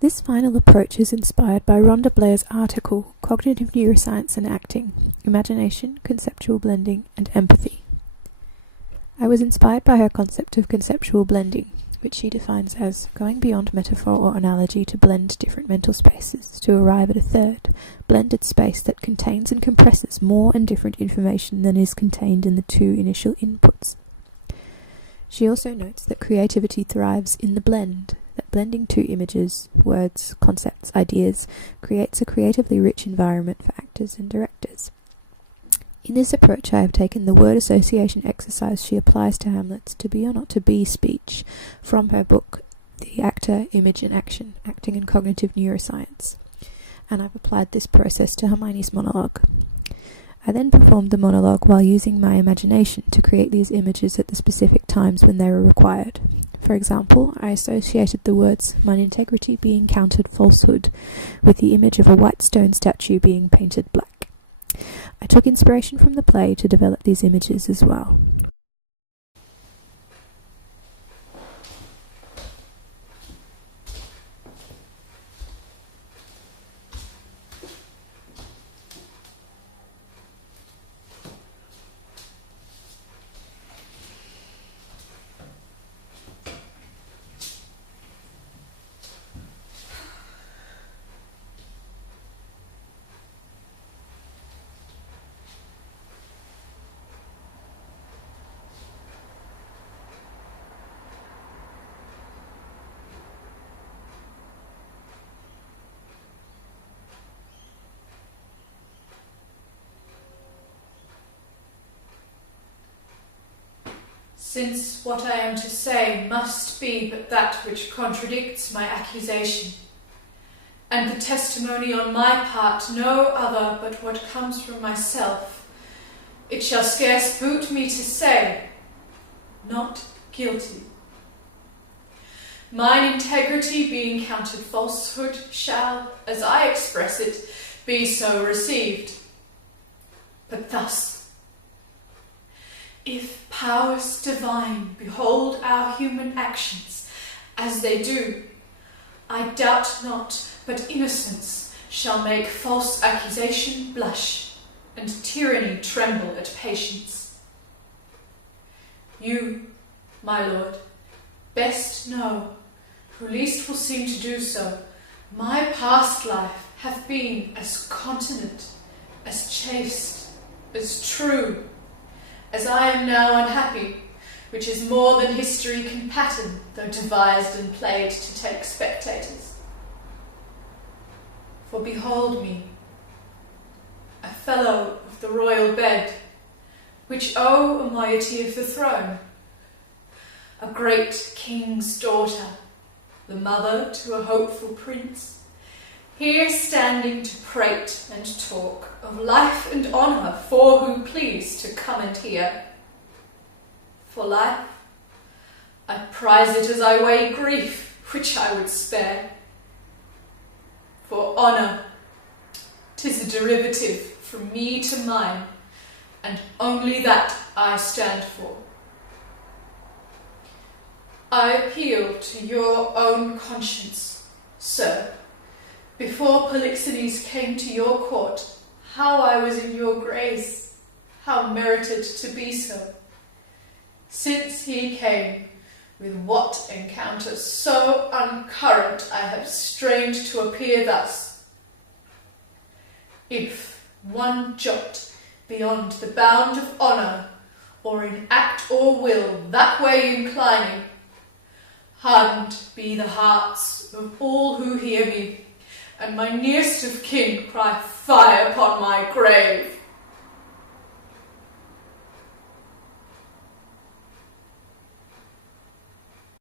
This final approach is inspired by Rhonda Blair's article, Cognitive Neuroscience and Acting, Imagination, Conceptual Blending, and Empathy. I was inspired by her concept of conceptual blending, which she defines as going beyond metaphor or analogy to blend different mental spaces to arrive at a third, blended space that contains and compresses more and different information than is contained in the two initial inputs. She also notes that creativity thrives in the blend, that blending two images, words, concepts, ideas, creates a creatively rich environment for actors and directors. In this approach, I have taken the word association exercise she applies to Hamlet's to be or not to be speech from her book, The Actor, Image and Action, Acting and Cognitive Neuroscience, and I've applied this process to Hermione's monologue. I then performed the monologue while using my imagination to create these images at the specific times when they were required. For example, I associated the words "mine integrity being counted falsehood" with the image of a white stone statue being painted black. I took inspiration from the play to develop these images as well. Since what I am to say must be but that which contradicts my accusation, and the testimony on my part no other but what comes from myself, it shall scarce boot me to say, not guilty. Mine integrity being counted falsehood shall, as I express it, be so received. But thus, if powers divine behold our human actions as they do, I doubt not but innocence shall make false accusation blush, and tyranny tremble at patience. You, my lord, best know, who least will seem to do so, my past life hath been as continent, as chaste, as true, as I am now unhappy, which is more than history can pattern, though devised and played to take spectators. For behold me, a fellow of the royal bed, which owe a moiety of the throne, a great king's daughter, the mother to a hopeful prince, here standing to prate and talk of life and honour for who please to come and hear. For life, I prize it as I weigh grief, which I would spare. For honour, 'tis a derivative from me to mine, and only that I stand for. I appeal to your own conscience, sir. Before Polixenes came to your court, how I was in your grace, how merited to be so. Since he came, with what encounter so uncurrent I have strained to appear thus. If one jot beyond the bound of honour, or in act or will that way inclining, hardened be the hearts of all who hear me, and my nearest of kin cry fire upon my grave.